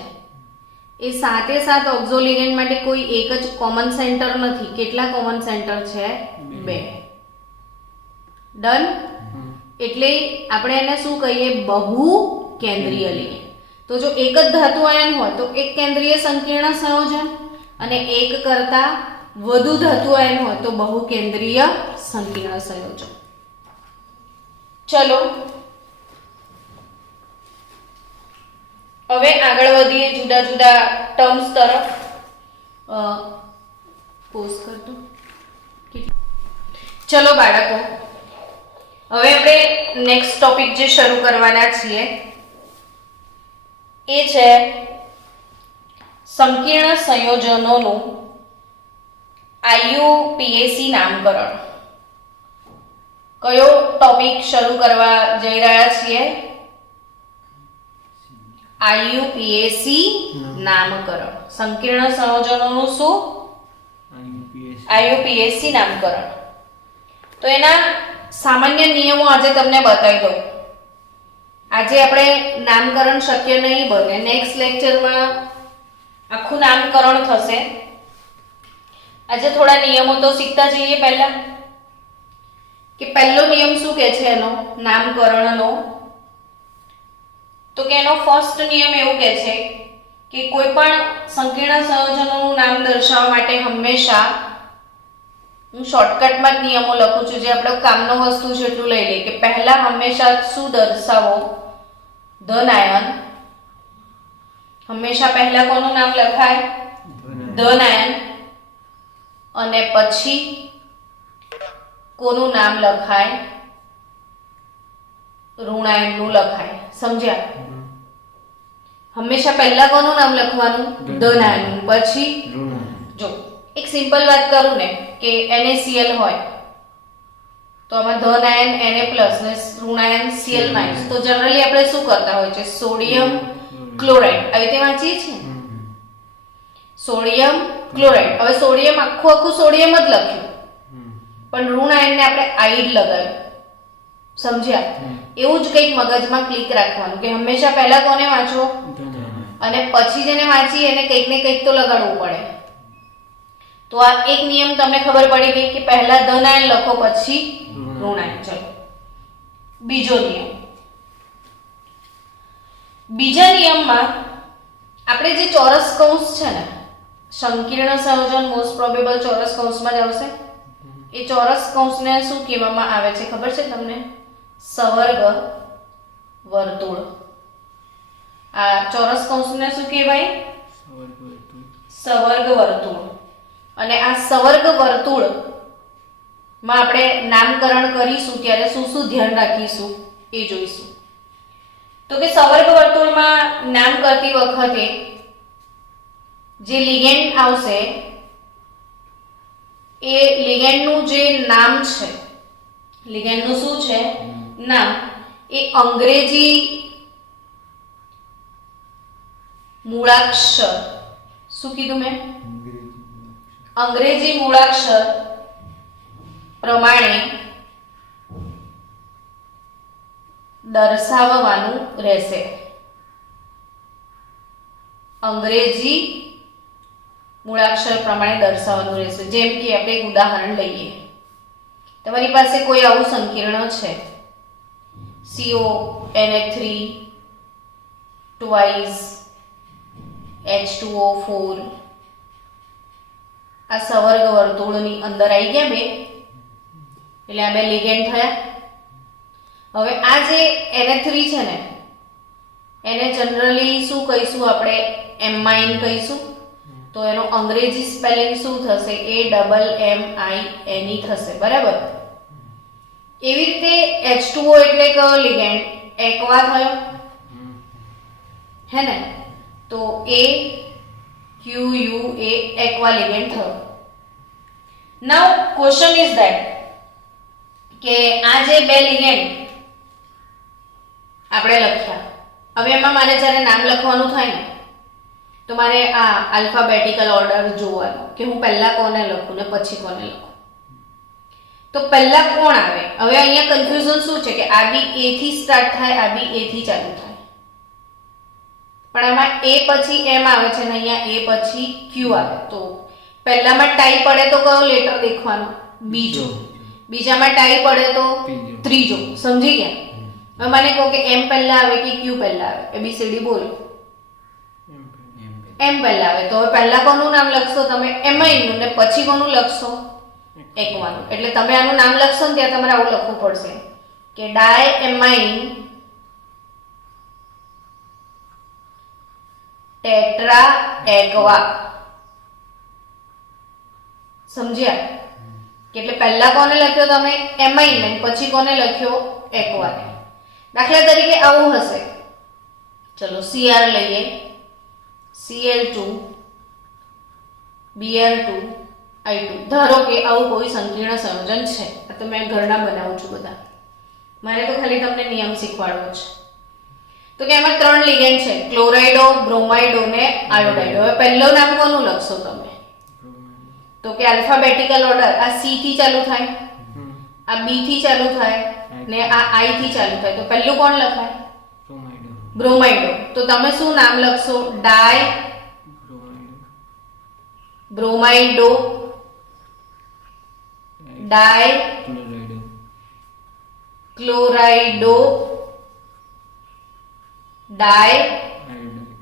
એ 7 ઓક્ઝોલિગેન્ટ માટે કોઈ એક જ કોમન સેન્ટર નથી. કેટલા કોમન સેન્ટર છે? 2. ડન. એટલે આપણે એને શું કહીએ? બહુ કેન્દ્રીય લિગેન્ડ. તો જો એક જ ધાતુ આયન હોય તો એક કેન્દ્રીય સંકીર્ણ સંયોજન, અને એક કરતા વધુ ધાતુ આયન હોય તો બહુ કેન્દ્રીય સંકીર્ણ સંયોજન. ચલો હવે આગળ વધીએ જુદા જુદા ટર્મ્સ તરફ. પોઝ કરતો. ચલો બાળકો, હવે આપણે નેક્સ્ટ ટોપિક જે શરૂ કરવાના છીએ એ છે સંકીર્ણ સંયોજનોનું IUPAC નામકરણ. કયો ટોપિક શરૂ કરવા જઈ રહ્યા છીએ? IUPAC નામકરણ. સંકીર્ણ સંયોજનોનું શું? IUPAC નામકરણ. તો એના સામાન્ય નિયમો આજે તમને બતાવી દઉં. આજે આપણે નામકરણ શક્ય નહીં બને. નેક્સ્ટ લેક્ચરમાં આખું નામકરણ થશે. આજે થોડા નિયમો તો શીખતા જઈએ. પહેલા કે પહેલો નિયમ શું કહે છે એનો નામકરણનો? તો કે એનો ફર્સ્ટ નિયમ એવું કહે છે કે કોઈ પણ સંકીર્ણ સંયોજનોનું નામ દર્શાવવા માટે હંમેશા, હું શોર્ટકટમાં જ નિયમો લખું છું, જે આપણે કામનો વસ્તુ છે એટલું લઈ લઈએ, કે પહેલા હંમેશા શું દર્શાવો? ધન આયન. હંમેશા પહેલા કોનું નામ લખાય? ધન આયન. અને પછી કોનું નામ લખાય? ઋણાયનનું લખાય. સમજ્યા? હંમેશા પહેલા કોનું નામ લખવાનું? ધન આયનનું. પછી જો એક સિમ્પલ વાત કરું ને કે NaCl હોય તો આમાં ધન આયન Na+ ને ઋણાયન Cl-. તો જનરલી આપણે શું કરતા હોય છે? સોડિયમ ક્લોરાઇડ આવી રીતે વાંચીએ છીએ. Sodium chloride. હવે સોડિયમ આખું સોડિયમ જ લખ્યું, પણ ઋણાયનને આપણે આઇડ લગાવ્યું. સમજ્યા? એવું જ કંઈક મગજમાં ક્લિક રાખવાનું કે હંમેશા પહેલા કોને વાંચો અને પછી જેને વાંચી એને કંઈક ને કંઈક તો લગાડવું પડે. તો આ એક નિયમ તમને ખબર પડી ગઈ કે પહેલા ધન આયન લખો પછી ઋણાયન. ચલો બીજો નિયમ. બીજા નિયમમાં આપણે જે ચોરસ કૌંસ છે ને, સંકીર્ણ સંયોજન મોસ્ટ પ્રોબેબલ ચોરસ કૌંસમાં જ આવશે. એ ચોરસ કૌંસને શું કહેવામાં આવે છે ખબર છે તમને? સવર્ગ વર્તુળ. આ ચોરસ કૌંસને શું કહેવાય? સવર્ગ વર્તુળ. અને આ સવર્ગ વર્તુળ માં આપણે નામકરણ કરીશું ત્યારે શું શું ધ્યાન રાખીશું એ જોઈશું. તો કે સવર્ગ વર્તુળમાં નામ કરતી વખતે જે લિગેન્ડ આવશે એ લિગેન્ડનું જે નામ છે, લિગેન્ડનું શું છે? નામ. એ અંગ્રેજી મૂળાક્ષર, શું કીધું મેં? અંગ્રેજી મૂળાક્ષર પ્રમાણે દર્શાવવાનું રહેશે. અંગ્રેજી મૂળાક્ષર પ્રમાણે દર્શાવવાનું રહેશે. જેમ કે આપણે એક ઉદાહરણ લઈએ. તમારી પાસે કોઈ આવું સંકીર્ણ છે CONH3 twice H2O4. આ સવર્ગ વર્તુળની અંદર આવી ગયા બે, એટલે આ બે લિગેન્ડ થયા. હવે આ જે NH3 છે ને એને જનરલી શું કહીશું આપણે? એમાઇન કહીશું. તો એનો અંગ્રેજી સ્પેલિંગ શું થશે? AMMINE થશે. બરાબર. એવી રીતે H2O એટલે કયો લિગેન્ડ? એક્વા થયો, હે ને? તો AQUA એક્વા લિગેન્ડ થયો. નાઉ ક્વેશ્ચન ઇઝ ધેટ કે આ જે બે લિગેન્ડ આપણે લખ્યા, હવે એમાં મારે જ્યારે નામ લખવાનું થાય ને તો મારે આ આલ્ફાબેટિકલ ઓર્ડર જોવાનો કે હું પહેલા કોને લખું ને પછી કોને લખું. તો પહેલા કોણ આવે? હવે અહીંયા કન્ફ્યુઝન શું છે કે આ બી A થી સ્ટાર્ટ થાય, આ બી A થી ચાલુ થાય, પણ આમાં A પછી M આવે છે ને અહીંયા A પછી Q આવે. તો પહેલામાં ટાઈ પડે તો કયો લેટર દેખવાનો? બીજો. બીજામાં ટાઈ પડે તો ત્રીજો. સમજી ગયા? હવે મને કહો કે M પહેલા આવે કે Q પહેલા આવે? ABCD બોલો. M પહેલા આવે. તો હવે પહેલા કોનું નામ લખશો તમે? એમાઇનનું. ને પછી કોનું લખશો? એક્વાનું. એટલે તમે આનું નામ લખશો ને ત્યાં તમારે આવું લખવું પડશે કે ડાયએમાઇન ટેટ્રા એક્વા. સમજ્યા? કે એટલે પહેલા કોને લખ્યો તમે? એમાઇન. ને પછી કોને લખ્યો? એક્વાને. દાખલા તરીકે આવું હશે, ચલો Cr લઈએ, Cl2 Br2 I2. ધારો કે આવું કોઈ સંકીર્ણ સંયોજન છે. આ તો મેં ઘરના બનાવું છું બધા, મારે તો ખાલી તમને નિયમ શીખવાડવો છે. તો કે એમાં 3 લિગેન્ડ છે, ક્લોરાઇડો, બ્રોમાઇડો ને આયોડાઇડો. હવે પહેલું નામ કોનું લખશો તમે? તો કે આલ્ફાબેટિકલ ઓર્ડર આ C થી ચાલુ થાય, આ B થી ચાલુ થાય ને આ I થી ચાલુ થાય. તો પહેલું કોણ લખાય? બ્રોમાઇડો. તો તમે શું નામ લખશો? ડાય બ્રોમાઇડો, ડાય ક્લોરાઇડો, ડાય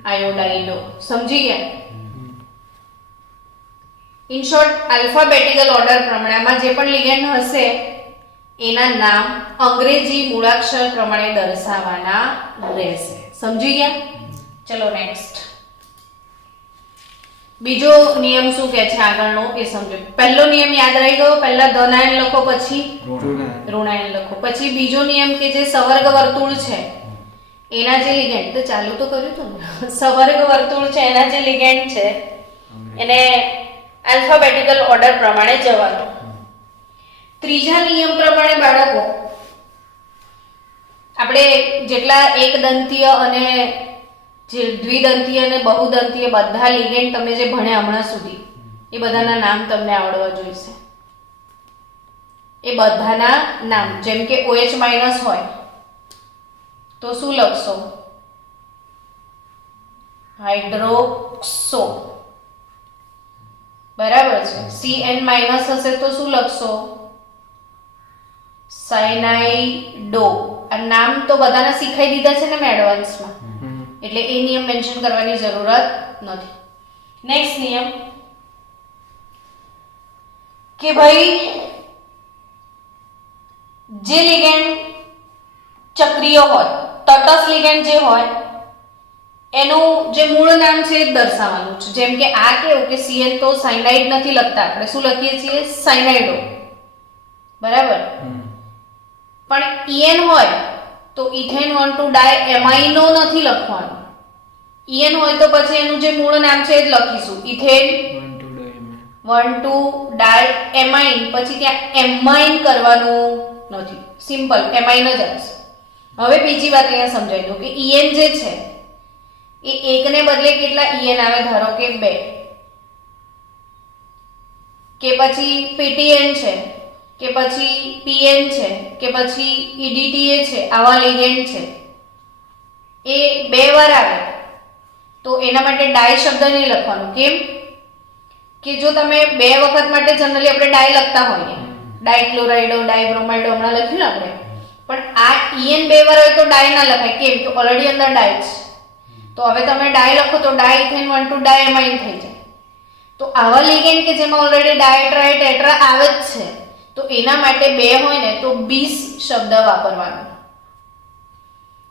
આયોડાઇડો. સમજી ગયા? ઇન શોર્ટ આલ્ફાબેટિકલ ઓર્ડર પ્રમાણે જે પણ લિગેન્ડ હશે એના નામ અંગ્રેજી મૂળાક્ષર પ્રમાણે દર્શાવવાના રહેશે. સમજી ગયા? ચલો નેક્સ્ટ. બીજો નિયમ શું કહે છે આગળનો એ સમજો. પહેલો નિયમ યાદ રહી ગયો? પહેલા ધનાયન લખો પછી ઋણાયન લખો. પછી બીજો નિયમ કે જે સવર્ગ વર્તુળ છે એના જે લિગેન્ડ, તો ચાલુ તો કર્યું હતું ને, સવર્ગ વર્તુળ છે એના જે લિગેન્ડ છે એને આલ્ફાબેટિકલ ઓર્ડર પ્રમાણે જવાનું. ત્રીજા નિયમ પ્રમાણે બાળકો આપણે જેટલા એક દંતીય અને જે દ્વિદંતીય અને બહુદંતીય બધા લિગેન્ડ તમે જે ભણ્યા હમણાં સુધી એ બધાના નામ તમને આવડવા જોઈશે. એ બધાના નામ, જેમ કે OH- હોય તો શું લખશો? હાઇડ્રોક્સો. બરાબર છે. CN- હશે તો શું લખશો? સાયનાઇડો. આ નામ તો બધાને શીખાઈ દીધા છે ને મેં એડવાન્સમાં, એટલે એ નિયમ મેન્શન કરવાની જરૂરત નથી. નેક્સ્ટ નિયમ કે ભાઈ જે લિગેન્ડ ચક્રીય હોય, તટસ્થ લિગેન્ડ જે હોય એનું જે મૂળ નામ છે એ જ દર્શાવવાનું છે. જેમ કે આ કેવું કે CN તો સાયનાઇડ નથી લખતા, આપણે શું લખીએ છીએ? સાયનાઇડો, બરાબર. પણ EN હોય તો ઇથેન 1,2 ડાયએમાઇનો નથી લખવાનું. EN હોય તો પછી એનું જે મૂળ નામ છે એ જ લખીશું, ઇથેન 1,2 ડાયએમાઇન. પછી ત્યાં એમાઇન કરવાનું નથી, સિમ્પલ એમાઇન જ આવશે. હવે બીજી વાત અહીંયા સમજાવી દઉં કે EN જે છે એ એકને બદલે કેટલા EN આવે? ધારો કે 2, કે પછી PTN છે, કે પછી PN છે, કે પછી EDTA છે, આવા લિગેન્ડ છે એ 2 વાર આવે તો એના માટે ડાય શબ્દ નહીં લખવાનું. કેમ કે જો તમે 2 વખત માટે જનરલી આપણે ડાય લખતા હોઈએ, ડાયક્લોરાઇડો, ડાયબ્રોમાઇડો હમણાં લખ્યું ને આપણે, પણ આ EN 2 વાર હોય તો ડાય ના લખાય. કેમ કે ઓલરેડી અંદર ડાય છે. તો હવે તમે ડાય લખો તો ડાયઇથેન 1,2 ડાયએમાઇન થઈ જાય. તો આવા લિગેન્ડ કે જેમાં ઓલરેડી ડાય, ટ્રાય, ટેટ્રા આવે જ છે તો એના માટે 2 હોય ને તો બીસ શબ્દ વાપરવાનો.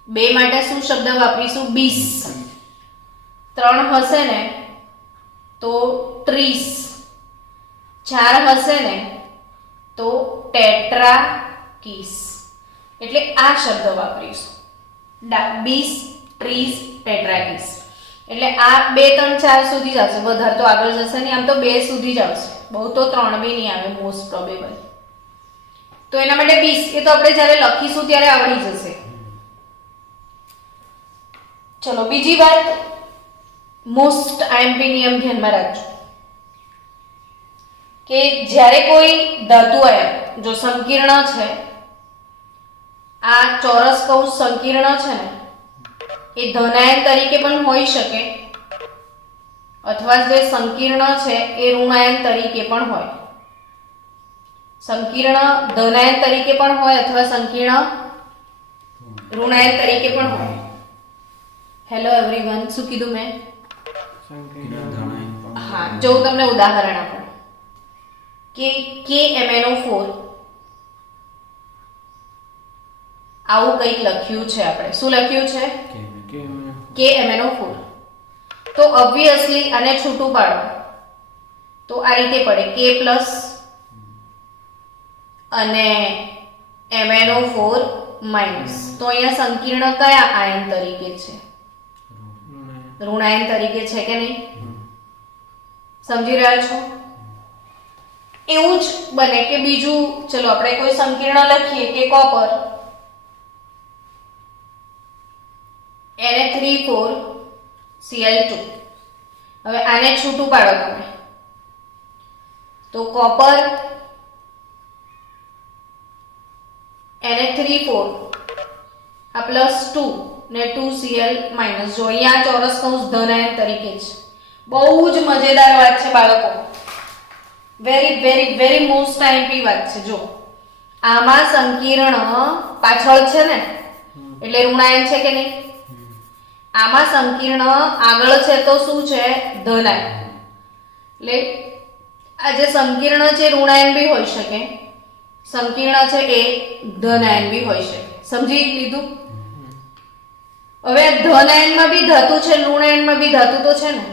2 માટે શું શબ્દ વાપરીશું? બીસ. 3 હશે ને તો 30, 4 હશે ને તો ટેટ્રાકીસ. એટલે આ શબ્દ વાપરીશું, 20, 30, ટેટ્રાકીસ. એટલે આ 2, 3, 4 સુધી જ આવશે, વધારે તો આગળ જશે નહીં. આમ તો 2 સુધી જ આવશે, બહુ તો 3 બી નહીં આવે મોસ્ટ પ્રોબેબલ. તો એના માટે 20 એ તો આપણે જ્યારે લખીશું ત્યારે આવડી જશે. ચલો બીજી વાત, મોસ્ટ IMP નિયમ ધ્યાનમાં રાખજો કે જ્યારે કોઈ ધાતુ આયન જો સંકીર્ણ છે, આ ચોરસ કૌંસ સંકીર્ણ છે ને એ ધનાયન તરીકે પણ હોઈ શકે અથવા જે સંકીર્ણ છે એ ઋણાયન તરીકે પણ હોય. સંકીર્ણ ધનાયન તરીકે પણ હોય અથવા સંકીર્ણ ઋણાયન તરીકે પણ હોય. હેલો એવરીવન, શું કીધું મેં? હા, જો હું તમને ઉદાહરણ આપું કે KMnO4 આવું કંઈક લખ્યું છે. આપણે શું લખ્યું છે? KMnO4. તો ઓબ્વિયસલી આને છૂટું પાડો તો આ રીતે પડે, K+ અને MnO4-. તો અહીંયા સંકીર્ણ કયા આયન તરીકે છે? ઋણાયન તરીકે છે કે નહીં? સમજી રહ્યા છો? એવું જ બને કે બીજું, ચલો આપણે કોઈ સંકીર્ણ લખીએ કે કોપર, Na3,4Cl2. હવે આને છૂટું પાડો તમે તો કોપર Na3,4 આ +2 ને 2Cl-. જો અહીંયા ચોરસ કૌંસ ધનાયન તરીકે છે. બહુ જ મજેદાર વાત છે બાળકો, very very very most IMP વાત છે. જો આમાં સંકીર્ણ પાછળ છે ને એટલે ઋણાયન છે કે નહીં? આમાં સંકીર્ણ આગળ છે તો શું છે? ધનાયન. એટલે આ જે સંકીર્ણ છે ઋણાયન બી હોઈ શકે, સંકીર્ણ છે એ ધનાયન બી હોઈ શકે. સમજી લીધું? હવે ધનાયનમાં બી ધાતુ છે, ઋણાયનમાં બી ધાતુ તો છે ને.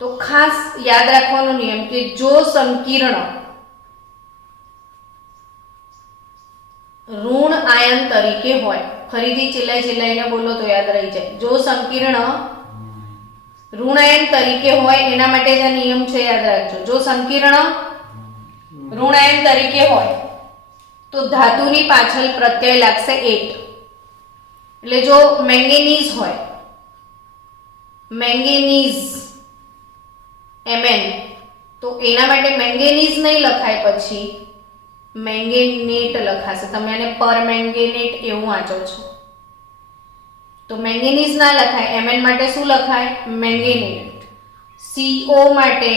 તો ખાસ યાદ રાખવાનો નિયમ કે જો સંકીર્ણ ઋણ આયન તરીકે હોય, ફરીથી ચિલ્લાઈને બોલો તો યાદ રહી જાય. જો સંકીર્ણ ઋણાયન તરીકે હોય એના માટે જ આ નિયમ છે, યાદ રાખજો. જો સંકીર્ણ ઋણાયન તરીકે હોય તો ધાતુની પાછળ પ્રત્યય લાગશે 8. એટલે જો મેંગેનીઝ હોય, મેંગેનીઝ Mn, તો એના માટે મેંગેનીઝ નહીં લખાય, પછી મેંગેનેટ લખાશે. તમે આને પરમેંગેનેટ એવું વાંચો છો તો મેંગેનીઝ ના લખાય. Mn માટે શું લખાય? મેંગેનેટ. CO માટે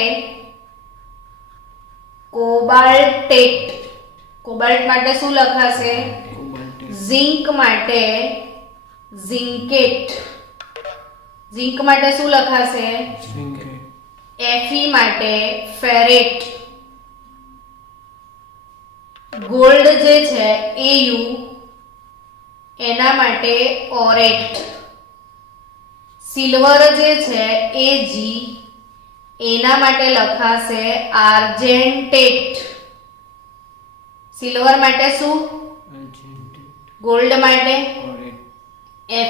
કોબાલ્ટેટ. કોબાલ્ટ માટે શું લખાશે? ઝિંક માટે ઝિંકેટ. ઝિંક માટે શું લખાશે? Fe માટે ફેરેટ. ગોલ્ડ જે છે AU, એના માટે ઓરેટ. સિલ્વર જે છે AG, એના માટે લખાશે આર્જેન્ટેટ. સિલ્વર માટે શું? argentate, ગોલ્ડ માટે oret,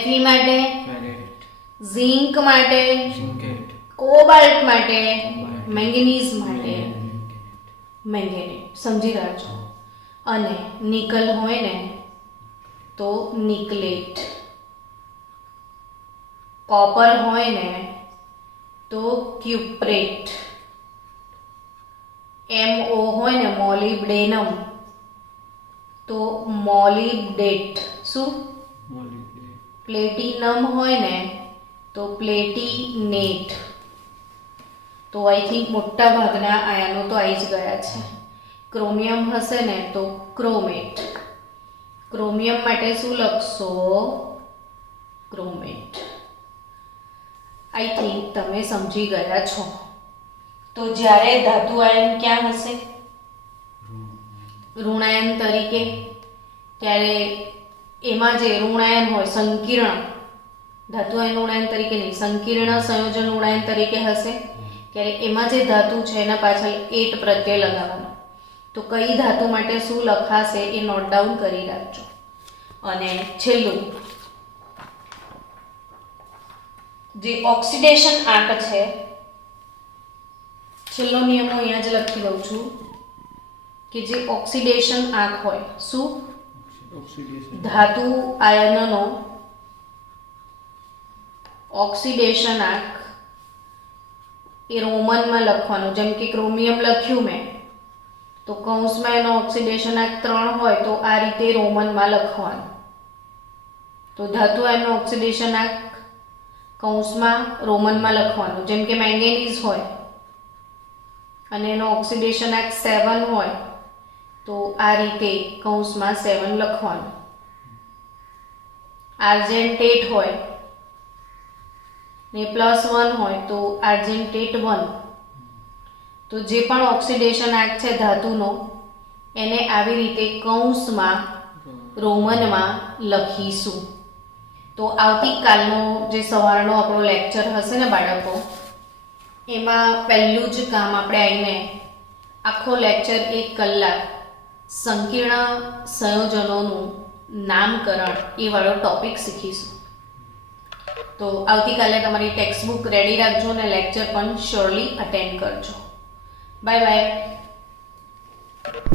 Fe માટે, ferret, ઝિંક માટે, zincate, કોબાલ્ટ માટે, Cobalt. મેંગનીઝ માટે manganate, મેંગેનેટ. સમજી રાખજો. અને નિકલ હોય ને તો નિકલેટ, કોપર હોય ને તો ક્યુપ્રેટ, MO હોય ને મોલિબ્ડેનમ તો મોલિબ્ડેટ. શું? molybdenum, પ્લેટિનમ હોય ને તો પ્લેટિનેટ. તો આઈ થિંક મોટા ભાગના આયનો તો આવી જ ગયા છે. ક્રોમિયમ હશે ને તો ક્રોમેટ. ક્રોમિયમ માટે શું લખશો? ક્રોમેટ. આઈ થિંક તમે સમજી ગયા છો. તો જ્યારે ધાતુ આયન ક્યાં હશે? ઋણાયન તરીકે. ત્યારે એમાં જે ઋણાયન હોય સંકીર્ણ, ધાતુ આયન ઋણાયન તરીકે નહીં, સંકીર્ણ સંયોજન ઋણાયન તરીકે હશે. ત્યારે એમાં જે ધાતુ છે એના પાછળ એટ પ્રત્યય લગાવવાનો. તો કઈ ધાતુ માટે શું લખાશે એ નોટ ડાઉન કરી રાખજો. અને છેલ્લું જે ઓક્સિડેશન આંક છે, છેલ્લો નિયમ હું અહીંયા જ લખી દઉં છું કે જે ઓક્સિડેશન આંક હોય, શું? oxidation, ધાતુ આયનનો ઓક્સિડેશન આંક એ રોમનમાં લખવાનું. જેમ કે ક્રોમિયમ લખ્યું મેં તો કૌંસમાં એનો ઓક્સિડેશન આંક 3 હોય તો આ રીતે રોમનમાં લખવાનું. તો ધાતુ આયનનો ઓક્સિડેશન આંક કૌંસમાં રોમનમાં લખવાનું. જેમ કે મેંગેનીઝ હોય અને એનો ઓક્સિડેશન આંક 7 હોય તો આ રીતે કૌંસમાં 7 લખવાનું. આર્જેન્ટેટ હોય ને +1 હોય તો આર્જેન્ટેટ 1. તો જે પણ ઓક્સિડેશન આંક છે ધાતુનો એને આવી રીતે કૌંસમાં રોમનમાં લખીશું. તો આવતીકાલનો જે સવારનો આપણો લેક્ચર હશે ને બાળકો, એમાં પહેલું જ કામ આપણે આવીને આખો લેક્ચર 1 કલાક સંકીર્ણ સંયોજનોનું નામકરણ એ વાળો ટોપિક શીખીશું. તો આવતીકાલે તમારી ટેક્સ્ટ બુક રેડી રાખજો અને લેક્ચર પણ શ્યોરલી અટેન્ડ કરજો. Bye bye.